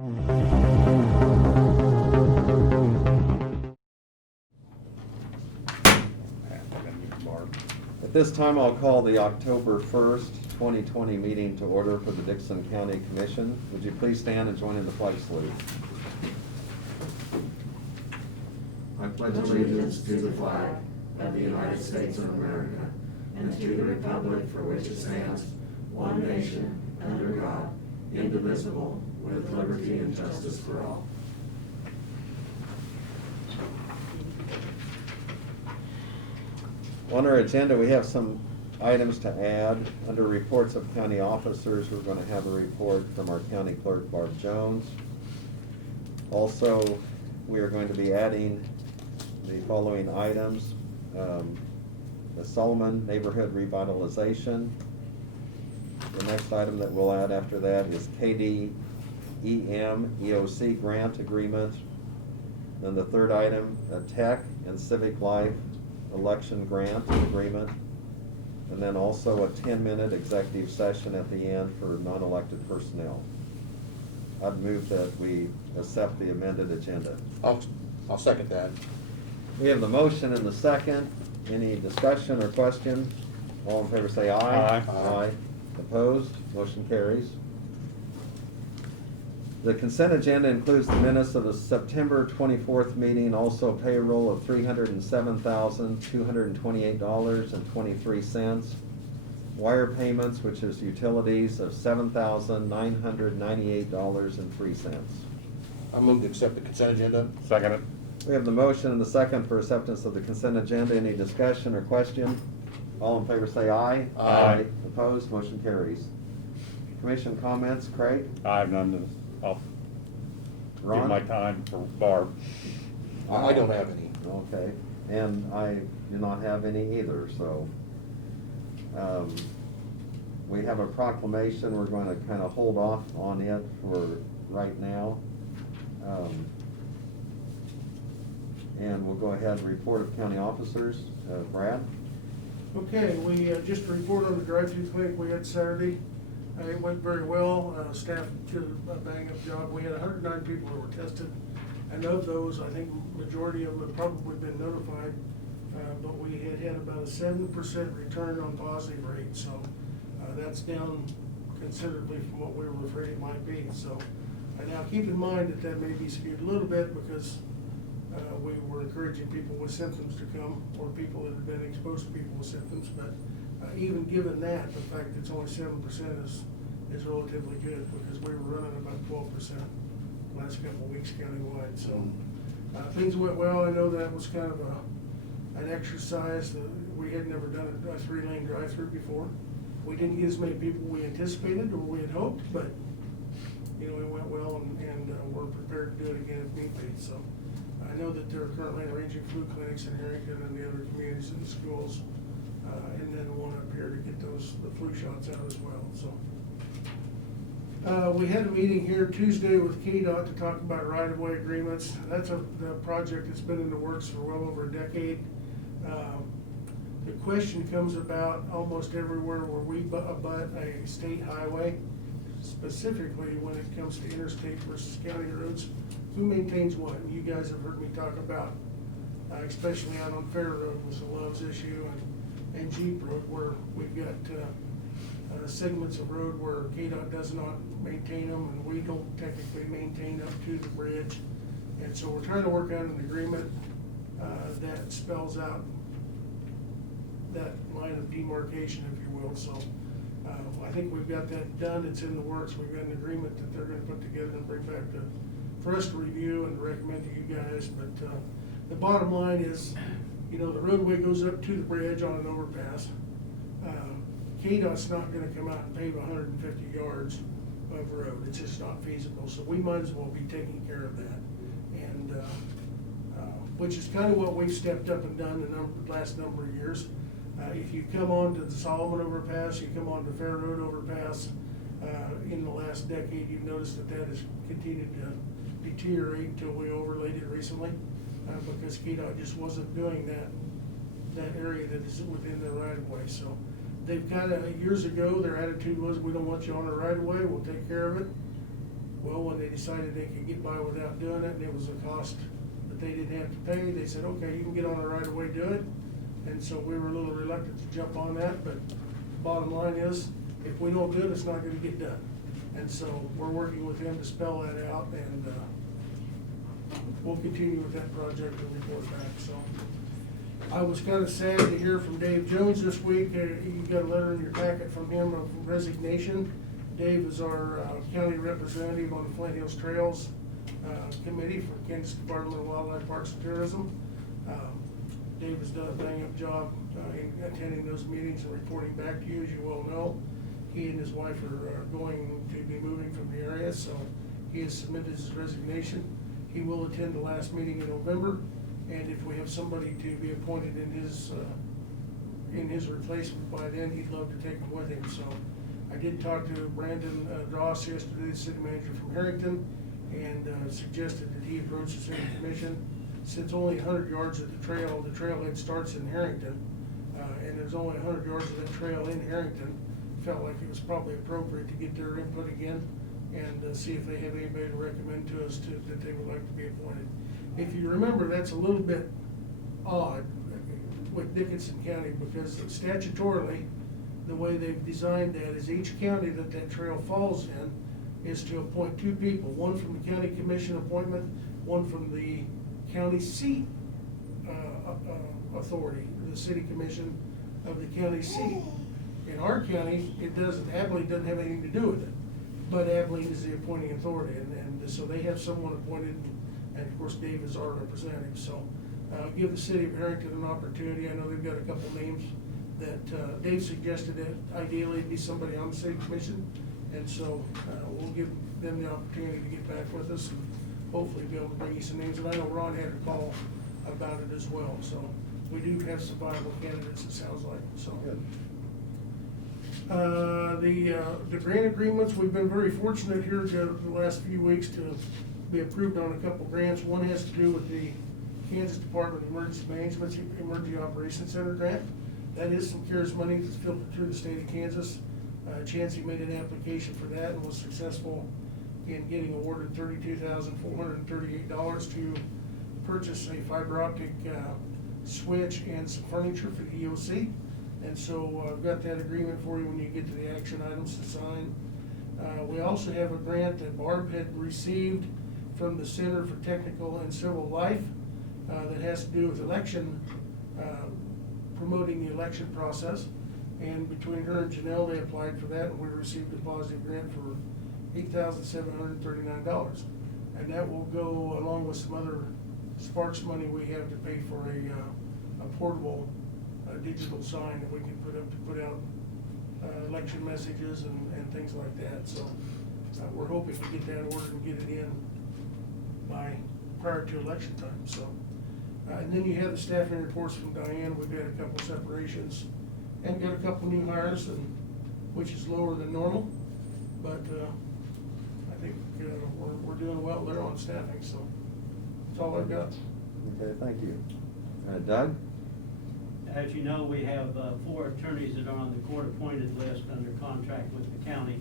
At this time, I'll call the October 1st, 2020 meeting to order for the Dixon County Commission. Would you please stand and join in the flag salute? I pledge allegiance to the flag of the United States of America and to the republic for which it stands, one nation, under God, indivisible, with liberty and justice for all. On our agenda, we have some items to add. Under reports of county officers, we're going to have a report from our county clerk, Barb Jones. Also, we are going to be adding the following items. The Solomon Neighborhood Revitalization. The next item that we'll add after that is KDEM EOC Grant Agreement. Then the third item, a Tech and Civic Life Election Grant Agreement. And then also a 10-minute executive session at the end for non-elected personnel. I'd move that we accept the amended agenda. I'll second that. We have the motion and the second. Any discussion or question? All in favor say aye. Aye. Aye. Opposed? Motion carries. The consent agenda includes the minutes of the September 24th meeting, also payroll of $307,228.23. Wire payments, which is utilities, of $7,998.03. I move to accept the consent agenda. Second it. We have the motion and the second for acceptance of the consent agenda. Any discussion or question? All in favor say aye. Aye. Opposed? Motion carries. Commission comments, Craig? I have none. I'll give Ron? my time for Barb. I don't have any. Okay, and I do not have any either, so. We have a proclamation, we're going to kind of hold off on it for right now. And we'll go ahead and report of county officers. Brad? Okay, we just to report on the drive-through clinic we had Saturday. It went very well. Staff did a bang-up job. We had 109 people who were tested, and of those, I think majority of them have probably been notified. But we had about a 7% return on positive rate, so that's down considerably from what we were afraid it might be. So now keep in mind that may be skewed a little bit because we were encouraging people with symptoms to come, or people that have been exposed to people with symptoms. But even given that, the fact that it's only 7% is relatively good, because we were running about 12% last couple of weeks countywide. So things went well. I know that was kind of an exercise. We had never done a 3-lane drive-through before. We didn't get as many people we anticipated or we had hoped, but it went well, and we're prepared to do it again if need be. So I know that they're currently arranging flu clinics in Harrington and the other communities and schools, and then one up here to get the flu shots out as well. So we had a meeting here Tuesday with KDOT to talk about right-of-way agreements. That's the project that's been in the works for well over a decade. The question comes about almost everywhere where we abut a state highway, specifically when it comes to interstate versus county roads. Who maintains what? And you guys have heard me talk about, especially out on Fair Road was the Loves issue, and Jeep Road, where we've got segments of road where KDOT does not maintain them, and we don't technically maintain up to the bridge. And so we're trying to work out an agreement that spells out that line of demarcation, if you will. So I think we've got that done. It's in the works. We've got an agreement that they're going to put together and bring back for us to review and to recommend to you guys. But the bottom line is, the roadway goes up to the bridge on an overpass. KDOT's not going to come out and pave 150 yards of road. It's just not feasible. So we might as well be taking care of that. And which is kind of what we've stepped up and done the last number of years. If you come on to the Solomon overpass, you come on to Fair Road overpass, in the last decade, you've noticed that has continued to deteriorate until we overlaid it recently, because KDOT just wasn't doing that area that is within their right of way. So they've kind of, years ago, their attitude was, we don't want you on our right of way, we'll take care of it. Well, when they decided they could get by without doing it, and it was a cost that they didn't have to pay, they said, okay, you can get on the right of way, do it. And so we were a little reluctant to jump on that, but bottom line is, if we don't do it, it's not gonna get done. And so we're working with them to spell that out, and, we'll continue with that project and report back, so. I was kinda sad to hear from Dave Jones this week. You got a letter in your packet from him of resignation. Dave is our county representative on the Flint Hills Trails Committee for Kansas Department of Wildlife Parks and Tourism. Dave has done a bang-up job in attending those meetings and reporting back to you, as you well know. He and his wife are going to be moving from the area, so he has submitted his resignation. He will attend the last meeting in November, and if we have somebody to be appointed in his replacement by then, he'd love to take him with him. So I did talk to Brandon Dross yesterday, the city manager from Harrington, and suggested that he approach the city commission. Since only 100 yards of the trailhead starts in Harrington, and there's only 100 yards of that trail in Harrington, felt like it was probably appropriate to get their input again and see if they have anybody to recommend to us that they would like to be appointed. If you remember, that's a little bit odd with Dickinson County, because statutorily, the way they've designed that is each county that trail falls in is to appoint two people, one from the county commission appointment, one from the county seat authority, the city commission of the county seat. In our county, Abilene doesn't have anything to do with it, but Abilene is the appointing authority, and so they have someone appointed, and of course Dave is our representative, so give the city of Harrington an opportunity. I know they've got a couple names that Dave suggested that ideally it'd be somebody on the city commission, and so we'll give them the opportunity to get back with us and hopefully be able to bring you some names. And I know Ron had a call about it as well, so we do have some viable candidates, it sounds like, so. Good. The grant agreements, we've been very fortunate here the last few weeks to be approved on a couple grants. One has to do with the Kansas Department of Emergency Management Emergency Operations Center grant. That is some CARES money that's filtered through the state of Kansas. Chancey made an application for that and was successful in getting awarded $32,438 to purchase a fiber optic switch and some furniture for the EOC. And so I've got that agreement for you when you get to the action items to sign. We also have a grant that Barb had received from the Center for Technical and Civil Life that has to do with election, promoting the election process. And between her and Janelle, they applied for that, and we received a positive grant for $8,739. And that will go along with some other Sparks money we have to pay for a portable digital sign that we can put up to put out election messages and things like that. So we're hoping to get that ordered and get it in prior to election time. So and then you have the staffing reports from Diane. We've got a couple separations and got a couple new hires, and which is lower than normal, but I think we're doing well there on staffing. So that's all I've got. Okay, thank you. Doug? As you know, we have 4 attorneys that are on the court-appointed list under contract with the county.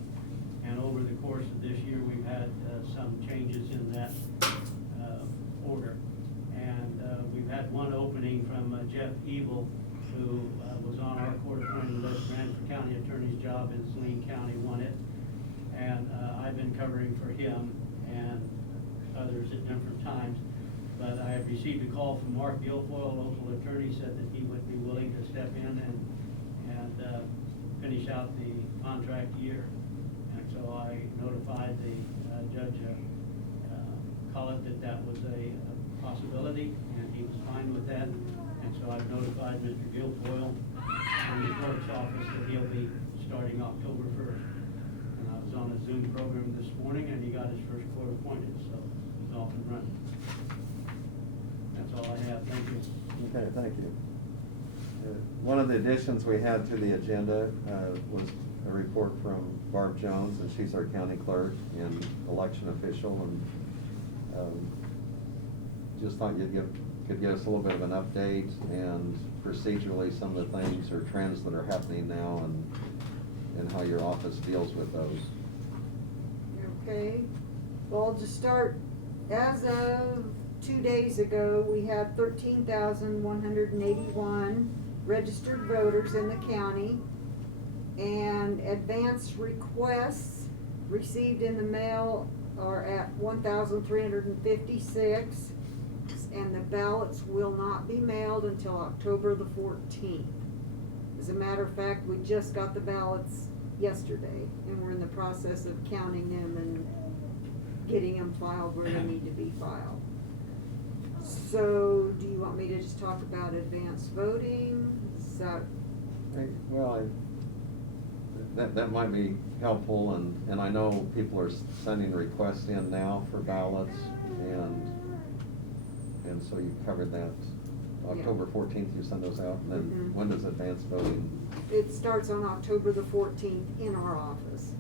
And over the course of this year, we've had some changes in that order. And we've had one opening from Jeff Evil, who was on our court-appointed list, ran for county attorney's job in Saline County, won it. And I've been covering for him and others at different times. But I have received a call from Mark Guilfoyle, local attorney, said that he would be willing to step in and finish out the contract year. And so I notified the Judge Collett that was a possibility, and he was fine with that. And so I've notified Mr. Guilfoyle from the clerk's office that he'll be starting October 1st. And I was on a Zoom program this morning, and he got his first court appointed, so he's off and running. That's all I have, thank you. Okay, thank you. One of the additions we had to the agenda was a report from Barb Jones, and she's our county clerk and election official, and just thought could give us a little bit of an update and procedurally some of the things or trends that are happening now and how your office deals with those. Okay, Well, I'll just start, as of 2 days ago, we had 13,181 registered voters in the county. And advance requests received in the mail are at 1,356. And the ballots will not be mailed until October the 14th. As a matter of fact, we just got the ballots yesterday, and we're in the process of counting them and getting them filed where they need to be filed. So, do you want me to just talk about advanced voting? Is that, That might be helpful, and I know people are sending requests in now for ballots, and so you covered that. October 14th, you send those out, and then Mhm. when does advanced voting? it starts on October the 14th in our office.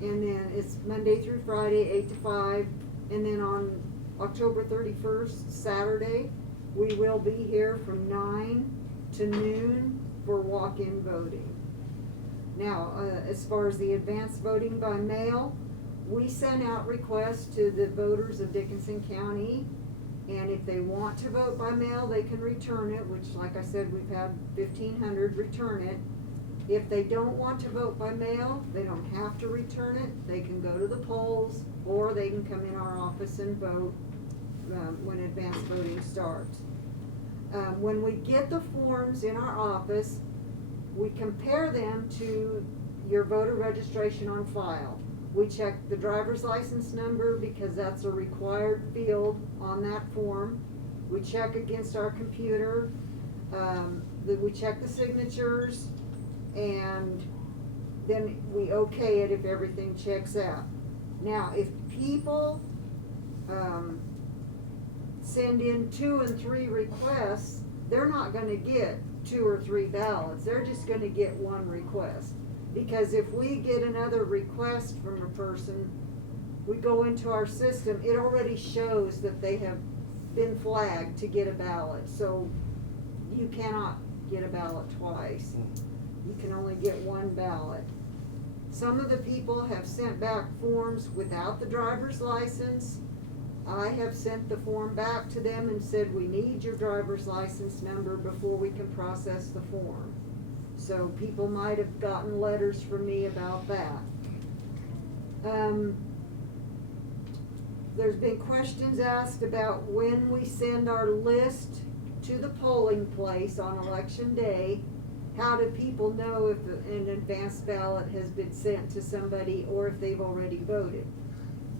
And then it's Monday through Friday, 8 to 5, and then on October 31st, Saturday, we will be here from 9 to noon for walk-in voting. Now, as far as the advanced voting by mail, we send out requests to the voters of Dickinson County, and if they want to vote by mail, they can return it, which, like I said, we've had 1,500 return it. If they don't want to vote by mail, they don't have to return it. They can go to the polls, or they can come in our office and vote when advanced voting starts. When we get the forms in our office, we compare them to your voter registration on file. We check the driver's license number because that's a required field on that form. We check against our computer, we check the signatures, and then we okay it if everything checks out. Now, if people send in 2 and 3 requests, they're not gonna get 2 or 3 ballots, they're just gonna get 1 request. Because if we get another request from a person, we go into our system, it already shows that they have been flagged to get a ballot, so you cannot get a ballot twice. You can only get 1 ballot. Some of the people have sent back forms without the driver's license. I have sent the form back to them and said, we need your driver's license number before we can process the form. So people might have gotten letters from me about that. There's been questions asked about when we send our list to the polling place on election day. How do people know if an advanced ballot has been sent to somebody or if they've already voted?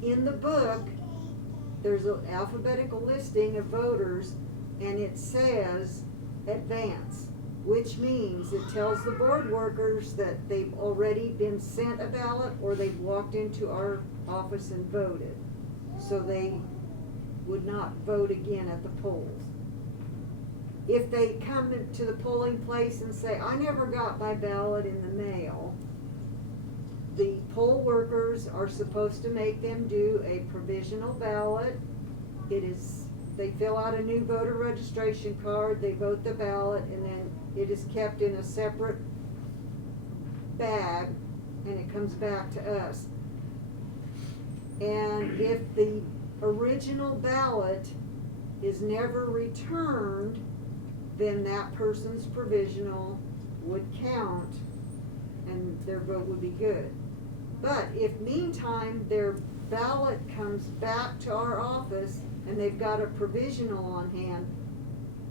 In the book, there's an alphabetical listing of voters, and it says advance, which means it tells the board workers that they've already been sent a ballot or they've walked into our office and voted. So they would not vote again at the polls. If they come to the polling place and say, I never got my ballot in the mail, the poll workers are supposed to make them do a provisional ballot. They fill out a new voter registration card, they vote the ballot, and then it is kept in a separate bag, and it comes back to us. And if the original ballot is never returned, then that person's provisional would count, and their vote would be good. But if meantime their ballot comes back to our office and they've got a provisional on hand,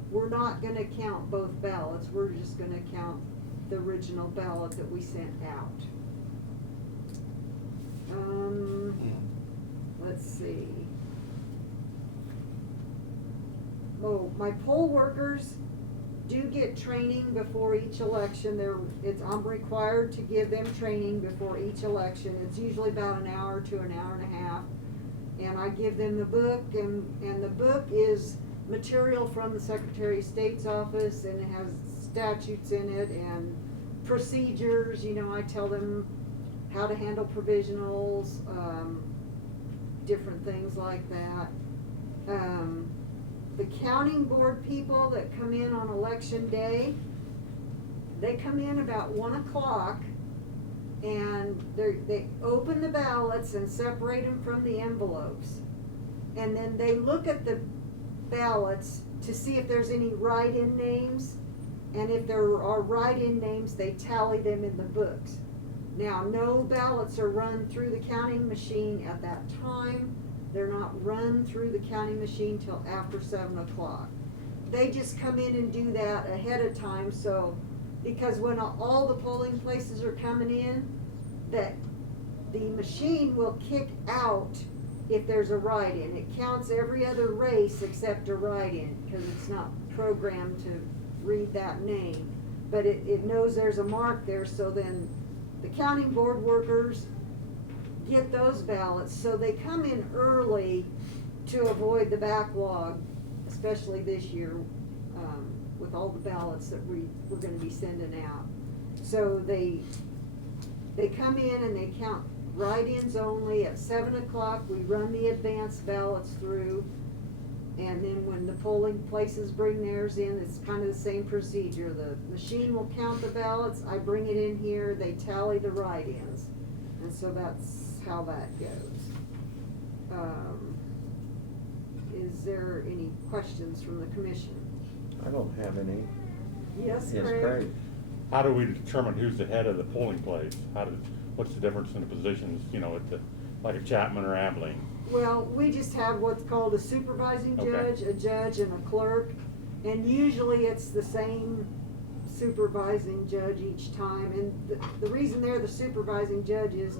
we're not gonna count both ballots, we're just gonna count the original ballot that we sent out. Let's see. Oh, my poll workers do get training before each election. I'm required to give them training before each election. It's usually about an hour to an hour and a half. And I give them the book, and the book is material from the Secretary of State's office, and it has statutes in it and procedures. I tell them how to handle provisionals, different things like that. The counting board people that come in on election day, they come in about 1 o'clock, And they open the ballots and separate them from the envelopes. And then they look at the ballots to see if there's any write-in names. And if there are write-in names, they tally them in the books. Now, no ballots are run through the counting machine at that time. They're not run through the counting machine till after 7 o'clock. They just come in and do that ahead of time, so, because when all the polling places are coming in, that the machine will kick out if there's a write-in. It counts every other race except a write-in, because it's not programmed to read that name. But it knows there's a mark there, so then the counting board workers get those ballots, so they come in early to avoid the backlog, especially this year, with all the ballots that we're gonna be sending out. So they come in and they count write-ins only. At 7 o'clock, we run the advanced ballots through, and then when the polling places bring theirs in, it's kind of the same procedure. The machine will count the ballots, I bring it in here, they tally the write-ins, and so that's how that goes. Is there any questions from the commission? I don't have any. Yes, Yes, Craig? Craig? How do we determine who's the head of the polling place? What's the difference in the positions, you know, like a Chapman or Abilene? Well, we just have what's called a supervising Okay. judge, and a clerk, and usually it's the same supervising judge each time. And the reason they're the supervising judge is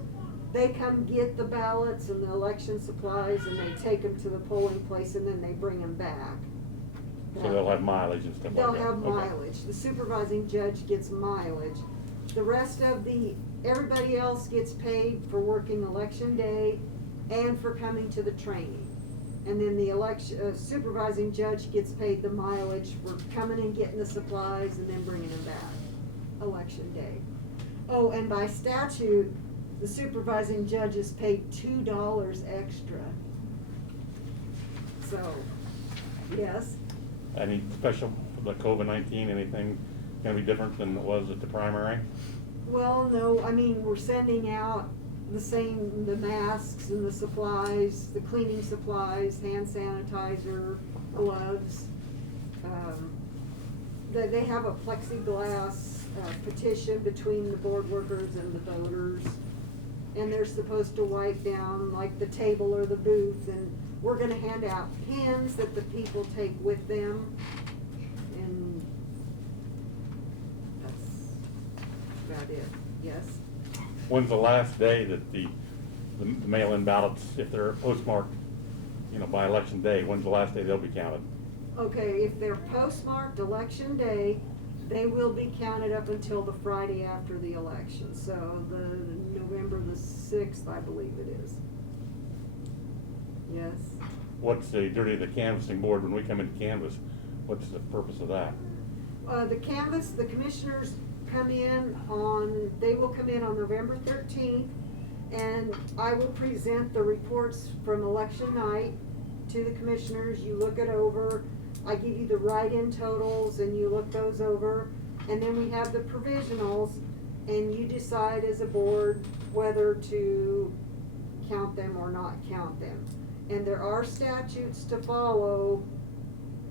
they come get the ballots and the election supplies, and they take them to the polling place, and then they bring them back. So they'll have mileage and stuff like that? They'll have Okay. mileage. The supervising judge gets mileage. The rest of everybody else gets paid for working election day and for coming to the training. And then the supervising judge gets paid the mileage for coming and getting the supplies and then bringing them back, election day. Oh, and by statute, the supervising judge is paid $2 extra. So, yes. Any special, the COVID-19, anything gonna be different than it was at the primary? Well, no, I mean, we're sending out the masks and the supplies, the cleaning supplies, hand sanitizer, gloves. They have a plexiglass petition between the board workers and the voters. And they're supposed to wipe down like the table or the booth, and we're gonna hand out pens that the people take with them. And that's about it, yes? When's the last day that the mail-in ballots, if they're postmarked, you know, by election day, when's the last day they'll be counted? Okay, if they're postmarked election day, they will be counted up until the Friday after the election, so the November the 6th, I believe it is. Yes? What's the duty of the canvassing board when we come in to canvass? What's the purpose of that? The commissioners they will come in on November 13th, and I will present the reports from election night to the commissioners. You look it over, I give you the write-in totals, and you look those over, and then we have the provisionals, and you decide as a board whether to count them or not count them. And there are statutes to follow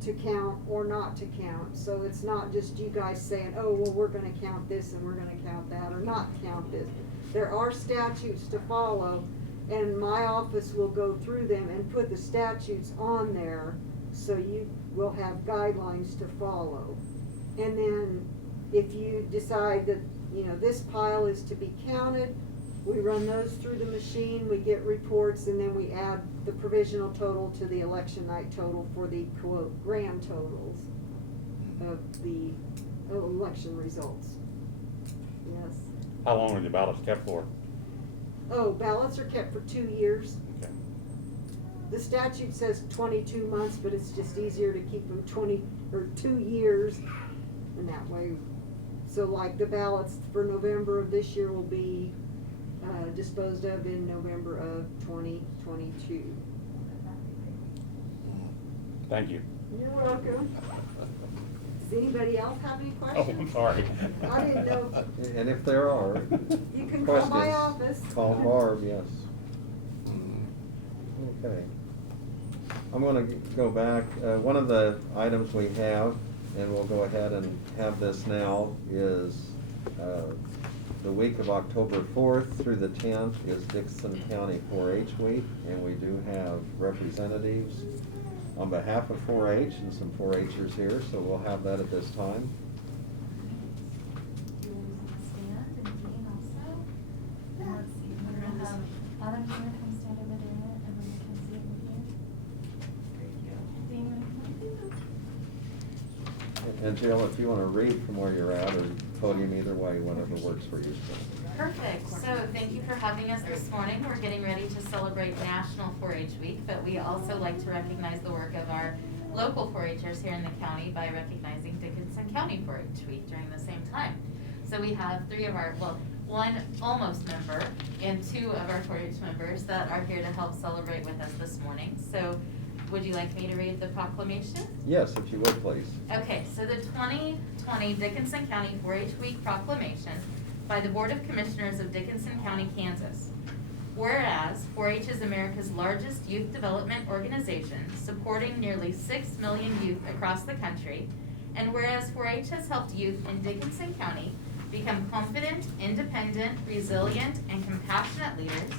to count or not to count, so it's not just you guys saying, oh, well, we're gonna count this and we're gonna count that, or not count this. There are statutes to follow, and my office will go through them and put the statutes on there, so you will have guidelines to follow. And then, if you decide that, you know, this pile is to be counted, we run those through the machine, we get reports, and then we add the provisional total to the election night total for the quote grand totals of the election results. Yes. How long are the ballots kept for? Oh, ballots are kept for 2 years. Okay. The statute says 22 months, but it's just easier to keep them 2 years, and that way. So like the ballots for November of this year will be disposed of in November of 2022. Thank you. You're welcome. Does anybody else have any Oh, questions? I'm sorry. I didn't know. And if there are You can call my questions, office. call Barb, yes. Okay. I'm gonna go back, one of the items we have, and we'll go ahead and have this now, is, the week of October 4th through the 10th is Dickinson County 4-H Week, and we do have representatives on behalf of 4-H and some 4-Hers here, so we'll have that at this time. Stand and Dean also. And let's see, we're gonna have Adam, you wanna come stand over there and then Mackenzie over here? Dean, wanna come up here? And Jill, if you wanna read from where you're at, or podium, either way, whatever works for you. Perfect, so thank you for having us this morning. We're getting ready to celebrate National 4-H Week, but we also like to recognize the work of our local 4-Hers here in the county by recognizing Dickinson County 4-H Week during the same time. So we have one almost member and 2 of our 4-H members that are here to help celebrate with us this morning. So would you like me to read the proclamation? Yes, if you would, please. Okay, so the 2020 Dickinson County 4-H Week proclamation by the Board of Commissioners of Dickinson County, Kansas. Whereas 4-H is America's largest youth development organization, supporting nearly 6 million youth across the country, and whereas 4-H has helped youth in Dickinson County become confident, independent, resilient, and compassionate leaders,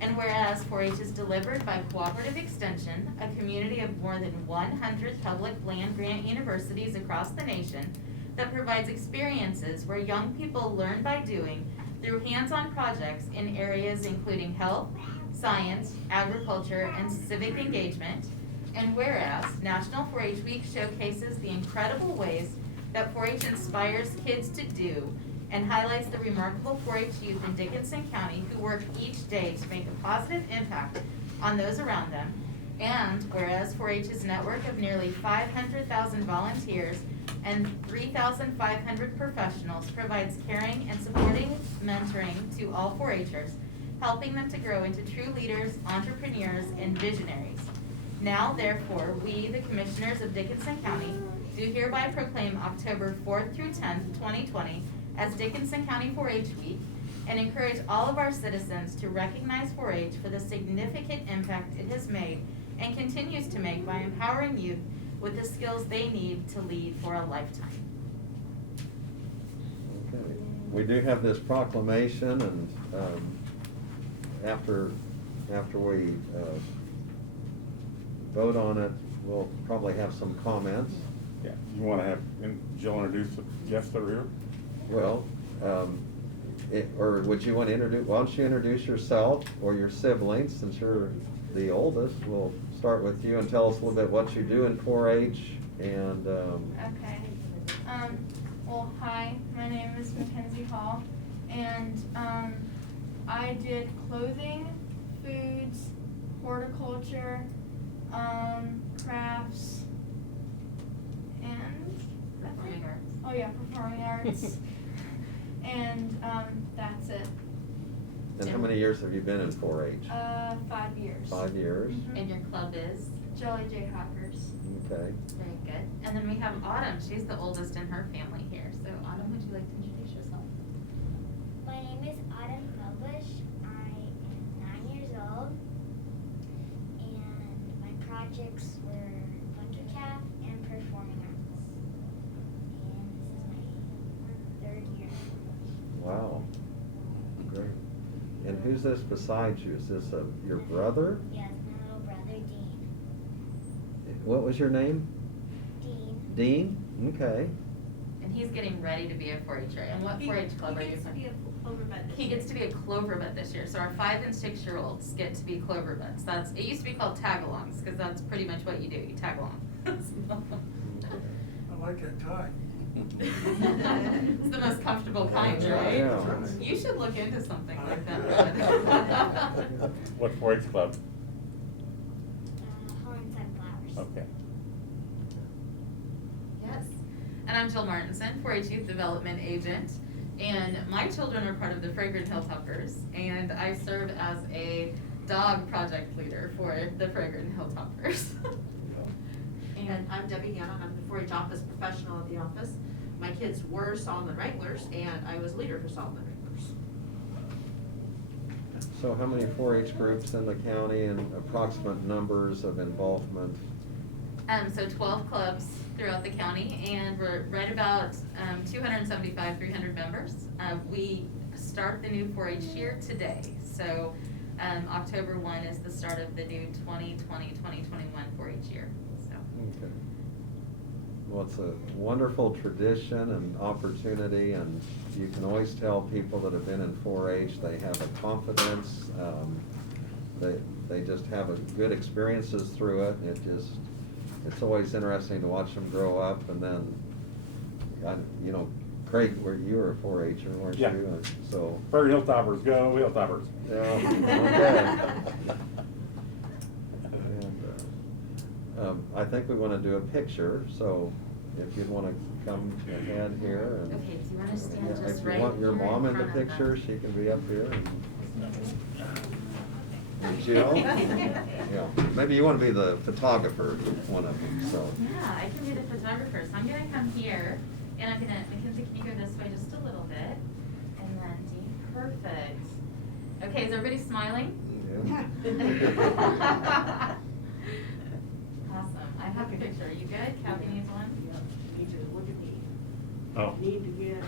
and whereas 4-H is delivered by Cooperative Extension, a community of more than 100 public land-grant universities across the nation that provides experiences where young people learn by doing through hands-on projects in areas including health, science, agriculture, and civic engagement. And whereas National 4-H Week showcases the incredible ways that 4-H inspires kids to do and highlights the remarkable 4-H youth in Dickinson County who work each day to make a positive impact on those around them. And whereas 4-H's network of nearly 500,000 volunteers and 3,500 professionals provides caring and supporting mentoring to all 4-Hers, helping them to grow into true leaders, entrepreneurs, and visionaries. Now, therefore, we, the Commissioners of Dickinson County, do hereby proclaim October 4th through 10th, 2020 as Dickinson County 4-H Week, and encourage all of our citizens to recognize 4-H for the significant impact it has made and continues to make by empowering youth with the skills they need to lead for a lifetime. Okay. We do have this proclamation, and after we vote on it, we'll probably have some comments. Yeah, you wanna have Jill introduce the guests that are here? Well, or would you want to introduce, why don't you introduce yourself or your siblings, since you're the oldest? We'll start with you and tell us a little bit what you do in 4-H and, Okay. Well, hi, my name is Mackenzie Hall, and I did clothing, foods, horticulture, crafts, and Performing arts. oh yeah, performing arts, and that's it. and how many years have you been in 4-H? 5 years. 5 years? Mhm. And your club is? Jolly Jayhawkers. Okay. Very good. And then we have Autumn. She's the oldest in her family here. So Autumn, would you like to introduce yourself? My name is Autumn Publish. I am 9 years old, and my projects were Calf and performing arts. And this is my 3rd year. Wow. Great. And who's this besides you? Is this your brother? Yes, my little brother Dean. What was your name? Dean. Dean? Okay. And he's getting ready to be a 4-H'er. And what 4-H club are you from? He gets to be a Cloverbud this year. So our 5 and 6 year olds get to be Cloverbuds. It used to be called tag-alongs, because that's pretty much what you do. You tag along. I like that tie. It's the most comfortable kind, right? Yeah. You should look into something like that. What 4-H club? Hollingside Flowers. Okay. Yes. And I'm Jill Martinson, 4-H Youth Development Agent. And my children are part of the Fragrant Hilltoppers, and I serve as a dog project leader for the Fragrant Hilltoppers. And I'm Debbie Hanna, I'm the 4-H office professional at the office. My kids were Solomon Wranglers, and I was leader for Solomon Wranglers. So how many 4-H groups in the county and approximate numbers of involvement? So 12 clubs throughout the county, and we're right about 275, 300 members. We start the new 4-H year today, so October 1 is the start of the new 2020-2021 4-H year, so. Okay. Well, it's a wonderful tradition and opportunity, and you can always tell people that have been in 4-H, they have a confidence, they just have a good experiences through it. It's always interesting to watch them grow up, and then, you know, Craig, you were a 4-H'er, weren't Yeah. you? So. Prairie Hilltoppers, go Hilltoppers. Yeah, okay. And, I think we want to do a picture, so if you'd want to come ahead here. And, Okay, do you want to stand yeah, just if right you want your here in mom in the front of picture, them? she can be up here. And Jill? Yeah, maybe you want to be the photographer, one of them, so. Yeah, I can be the photographer, so I'm gonna come here, and I'm gonna, Mackenzie, can you go this way just a little bit? And then Dean, perfect. Okay, is everybody smiling? Yeah. Awesome, I have a picture, you good? Kathy needs one? You need to look at me. Oh. You need to get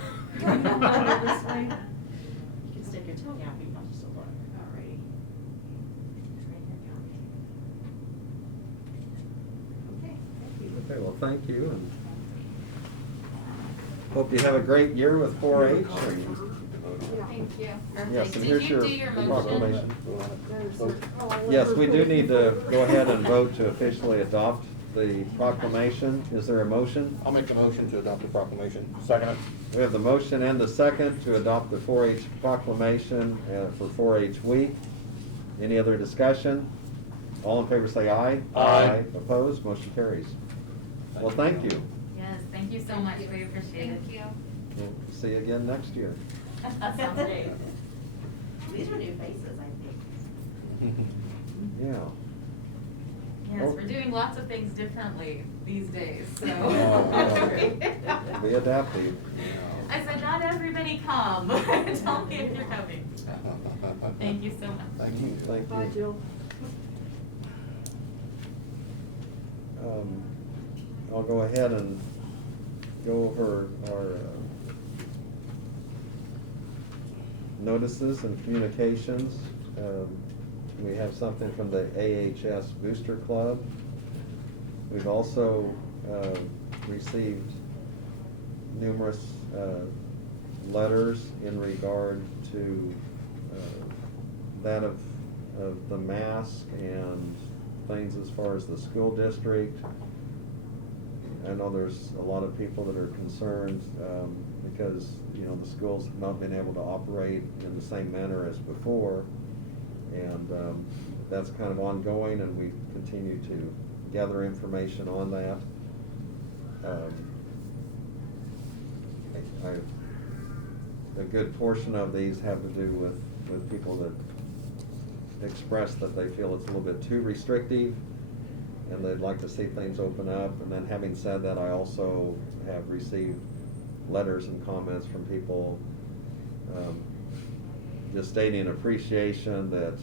this way. You can stick your tongue out if you want to look. Alrighty. Right here, Kathy. Okay, thank you. Okay, well, thank you, and hope you have a great year with 4-H. And, Thank you. yes, Perfect. and Did here's you your do your motion? proclamation. Oh, Yes, we do need to go ahead and vote to officially adopt the proclamation. Is there a motion? I'll make the motion to adopt the proclamation. Second it. We have the motion and the second to adopt the 4-H proclamation for 4-H week. Any other discussion? All in favor say aye. Aye. Opposed? Motion carries. Well, thank you. Yes, thank you so much, we appreciate it. Thank you. We'll see you again next year. Sounds great. These are new faces, I think. Yeah. Yes, we're doing lots of things differently these days, so. Oh, be adaptive. I said, not everybody come, tell me if you're coming. Thank you so much. Thank you. Thank Bye, you. Jill. I'll go ahead and go over our notices and communications. We have something from the AHS Booster Club. We've also received numerous letters in regard to that of the mask and things as far as the school district. I know there's a lot of people that are concerned because, you know, the schools have not been able to operate in the same manner as before. And that's kind of ongoing, and we continue to gather information on that. A good portion of these have to do with people that express that they feel it's a little bit too restrictive and they'd like to see things open up. And then having said that, I also have received letters and comments from people just stating appreciation that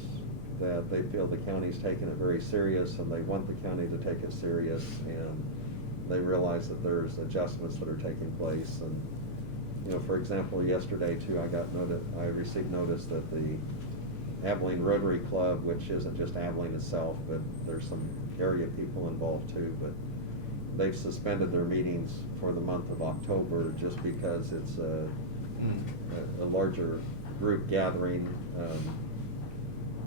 they feel the county's taking it very serious and they want the county to take it serious, and they realize that there's adjustments that are taking place. And, you know, for example, yesterday too, I received notice that the Abilene Rotary Club, which isn't just Abilene itself, but there's some area people involved too, but they've suspended their meetings for the month of October just because it's a larger group gathering.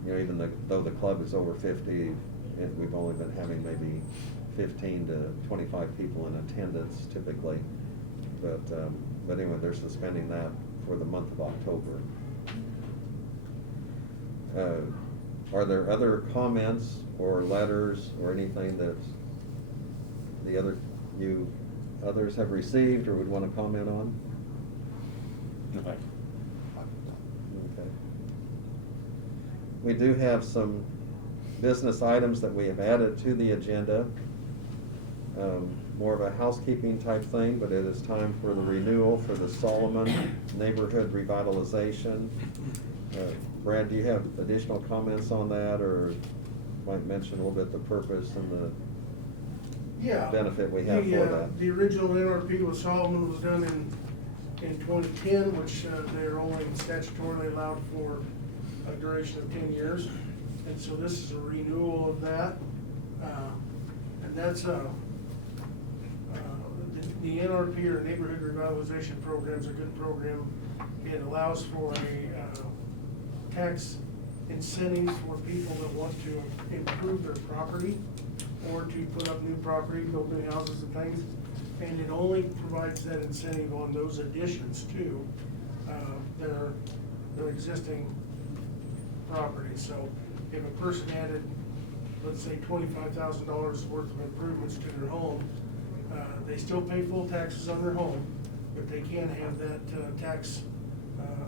You know, even though the club is over 50, we've only been having maybe 15 to 25 people in attendance typically. But anyway, they're suspending that for the month of October. Are there other comments or letters or anything that others have received or would want to comment on? No, thank you. Okay. We do have some business items that we have added to the agenda. more of a housekeeping type thing, but it is time for the renewal for the Solomon Neighborhood Revitalization. Brad, do you have additional comments on that, or might mention a little bit the purpose and the Yeah. benefit we have for that? The original NRP with Solomon was done in 2010, which they're only statutorily allowed for a duration of 10 years. And so this is a renewal of that. And that's the NRP, or Neighborhood Revitalization Program, is a good program. It allows for a tax incentives for people that want to improve their property or to put up new property, build new houses and things. And it only provides that incentive on those additions to their existing property. So if a person added, let's say, $25,000 worth of improvements to their home, they still pay full taxes on their home, but they can have that tax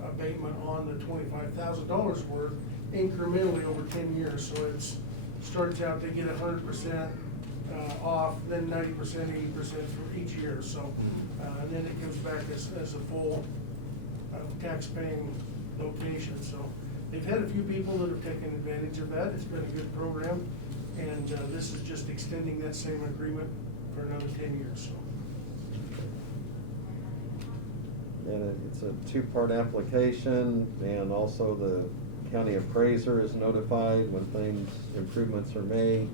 abatement on the $25,000 worth incrementally over 10 years. So it starts out, they get 100% off, then 90%, 80% for each year. So, and then it comes back as a full tax-paying location. So they've had a few people that have taken advantage of that. It's been a good program, and this is just extending that same agreement for another 10 years. So. And it's a two-part application, and also the county appraiser is notified when improvements are made.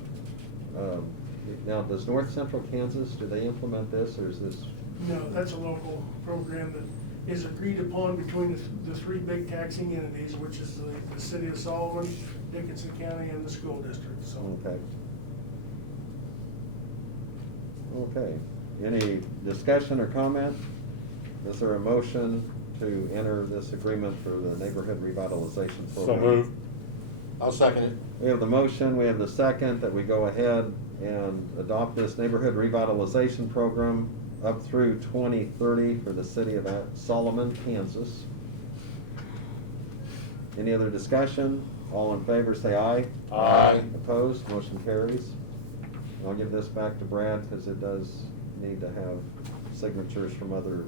Now, does North Central Kansas, do they implement this, or is this? No, that's a local program that is agreed upon between the three big taxing entities, which is the city of Solomon, Dickinson County, and the school district, so. Okay. Okay, any discussion or comment? Is there a motion to enter this agreement for the neighborhood revitalization So program? moved. I'll second it. We have the motion, we have the second, that we go ahead and adopt this neighborhood revitalization program up through 2030 for the city of Solomon, Kansas. Any other discussion? All in favor, say aye. Aye. Opposed? Motion carries. I'll give this back to Brad, because it does need to have signatures from other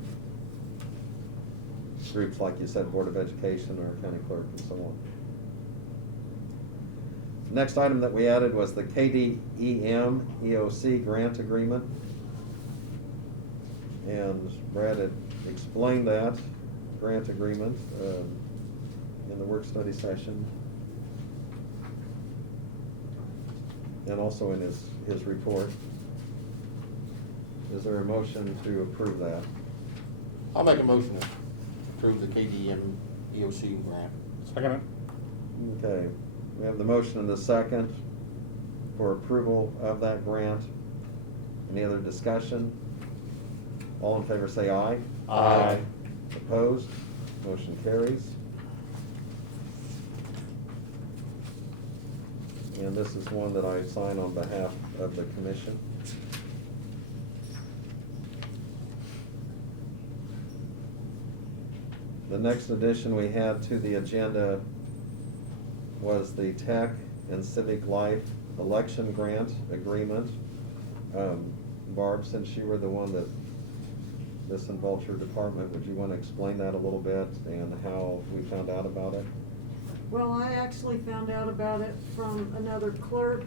groups, like you said, Board of Education or county clerk and so on. Next item that we added was the KDEM EOC grant agreement. And Brad had explained that grant agreement in the work study session. And also in his report. Is there a motion to approve that? I'll make a motion to approve the KDM EOC grant. Second it. Okay, we have the motion and the second for approval of that grant. Any other discussion? All in favor say aye. Aye. Opposed? Motion carries. And this is one that I sign on behalf of the commission. The next addition we had to the agenda was the Tech and Civic Life Election Grant Agreement. Barb, since you were the one that this involves your department, would you want to explain that a little bit and how we found out about it? Well, I actually found out about it from another clerk.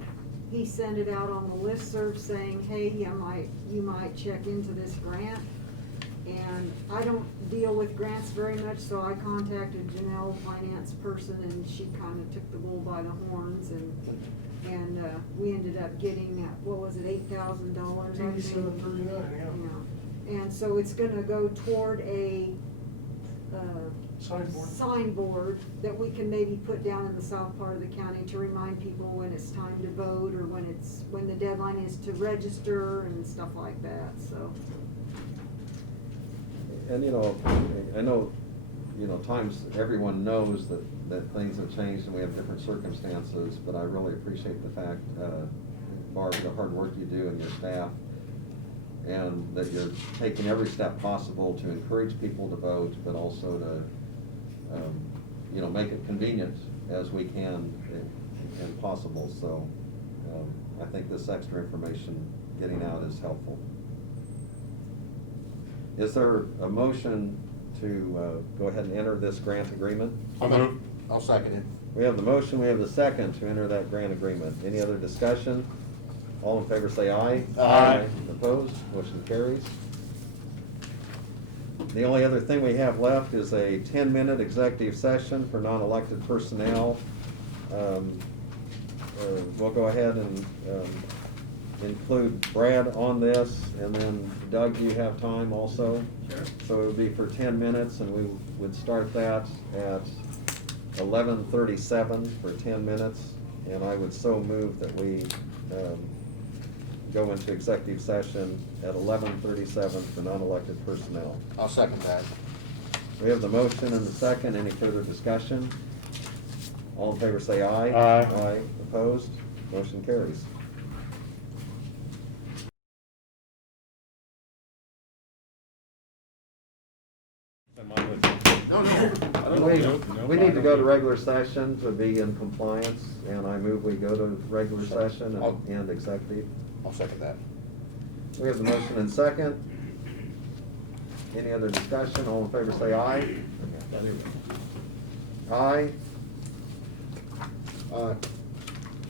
He sent it out on the listserv saying, hey, you might check into this grant. And I don't deal with grants very much, so I contacted Janelle, finance person, and she kind of took the bull by the horns, and we ended up getting, what was it, $8,000, I think? $87.39, yeah. And so it's gonna go toward a, Signboard. signboard that we can maybe put down in the south part of the county to remind people when it's time to vote, or when the deadline is to register and stuff like that, so. And, I know, times everyone knows that things have changed and we have different circumstances, but I really appreciate the fact, Barb, the hard work you do and your staff, and that you're taking every step possible to encourage people to vote, but also to, make it convenient as we can and possible. So I think this extra information getting out is helpful. Is there a motion to go ahead and enter this grant agreement? I'll second it. We have the motion, we have the second to enter that grant agreement. Any other discussion? All in favor say aye. Aye. Opposed? Motion carries. The only other thing we have left is a 10-minute executive session for non-elected personnel. We'll go ahead and include Brad on this, and then Doug, you have time also? Sure. So it would be for 10 minutes, and we would start that at 11:37 for 10 minutes, and I would so move that we go into executive session at 11:37 for non-elected personnel. I'll second that. We have the motion and the second. Any further discussion? All in favor say aye. Aye. Aye. Opposed? Motion carries. No, no. We need to go to regular session to be in compliance, and I move we go to regular session and executive. I'll second that. We have the motion and second. Any other discussion? All in favor say aye. Aye.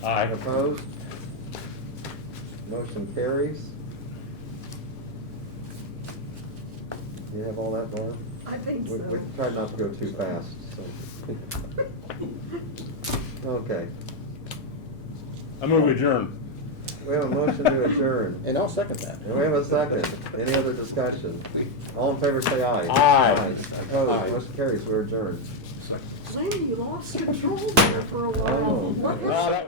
Aye. Opposed? Motion carries. You have all that, Laura? I think so. We tried not to go too fast, so. Okay. I move adjourn. We have a motion to adjourn. And I'll second that. And we have a second. Any other discussion? All in favor say aye. Aye. Opposed? Aye. Motion carries. We're adjourned. Lynn, you lost control there for a I know. while. What Well, that-